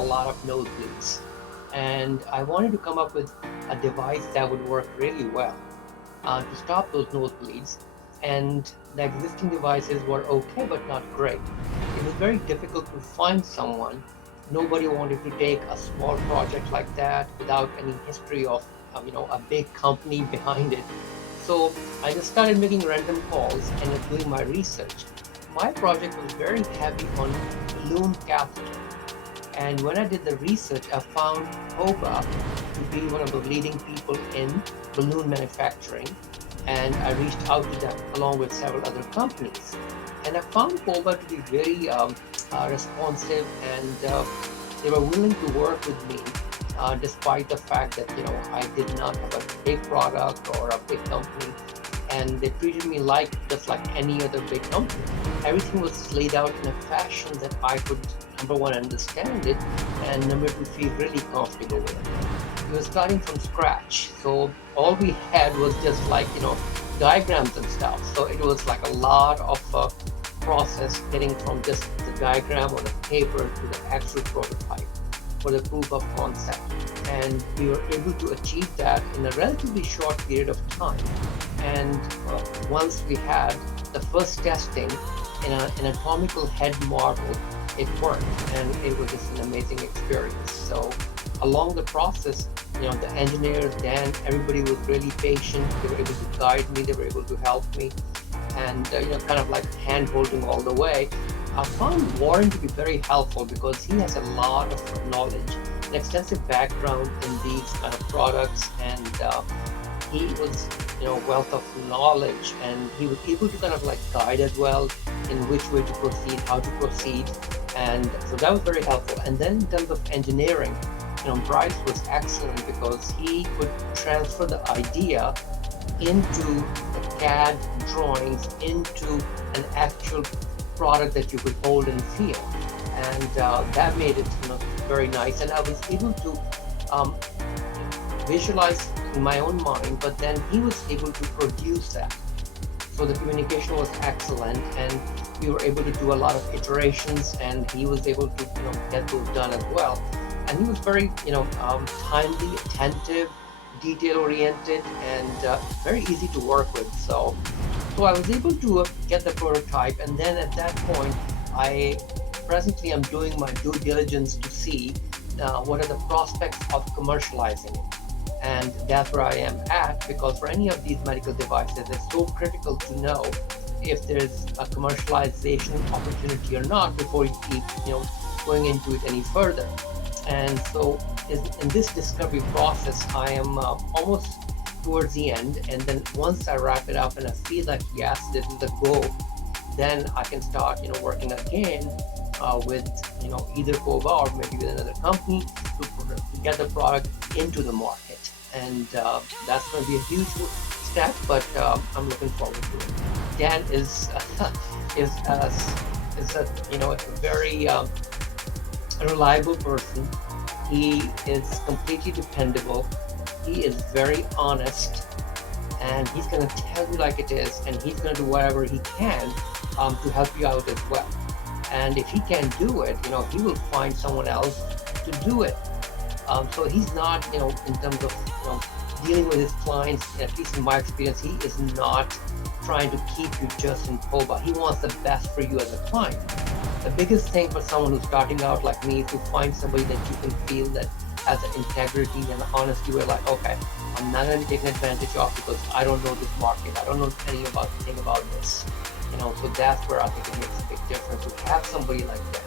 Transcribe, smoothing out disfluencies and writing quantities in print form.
a lot of nosebleeds. And I wanted to come up with a device that would work really well to stop those nosebleeds. And the existing devices were okay, but not great. It was very difficult to find someone. Nobody wanted to take a small project like that without any history of, a big company behind it. So I just started making random calls and doing my research. My project was very heavy on balloon catheter. And when I did the research, I found Poba to be one of the leading people in balloon manufacturing. And I reached out to them along with several other companies. And I found Poba to be very responsive, and they were willing to work with me despite the fact that I did not have a big product or a big company, and they treated me like just like any other big company. Everything was laid out in a fashion that I could, number one, understand it, and number two, feel really comfortable with it. We were starting from scratch, so all we had was just like diagrams and stuff. So it was like a lot of process getting from just the diagram on a paper to the actual prototype for the proof of concept. And we were able to achieve that in a relatively short period of time. And once we had the first testing in an anatomical head model, it worked, and it was just an amazing experience. So along the process, the engineers, Dan, everybody was really patient. They were able to guide me, they were able to help me, and kind of like hand holding all the way. I found Warren to be very helpful because he has a lot of knowledge, an extensive background in these kind of products, and he was wealth of knowledge, and he was able to kind of like guide as well in which way to proceed, how to proceed, and so that was very helpful. And then in terms of engineering, Bryce was excellent because he could transfer the idea into the CAD drawings into an actual product that you could hold and feel, and that made it very nice. And I was able to visualize in my own mind, but then he was able to produce that. So the communication was excellent, and we were able to do a lot of iterations, and he was able to get those done as well. And he was very timely, attentive, detail oriented, and very easy to work with. So I was able to get the prototype, and then at that point, I presently am doing my due diligence to see what are the prospects of commercializing it. And that's where I am at, because for any of these medical devices, it's so critical to know if there's a commercialization opportunity or not before you keep going into it any further. And so in this discovery process, I am almost towards the end. And then once I wrap it up and I feel like, yes, this is the goal, then I can start, working again with, either Poba or maybe with another company to get the product into the market. And that's going to be a huge step, but I'm looking forward to it. Dan is a very reliable person. He is completely dependable. He is very honest, and he's going to tell you like it is, and he's going to do whatever he can to help you out as well. And if he can't do it, he will find someone else to do it. So he's not, in terms of dealing with his clients, at least in my experience, he is not trying to keep you just in Poba. He wants the best for you as a client. The biggest thing for someone who's starting out like me is to find somebody that you can feel that has an integrity and honesty. We're like, okay, I'm not going to take advantage of because I don't know this market. I don't know anything about this. So that's where I think it makes a big difference to have somebody like that.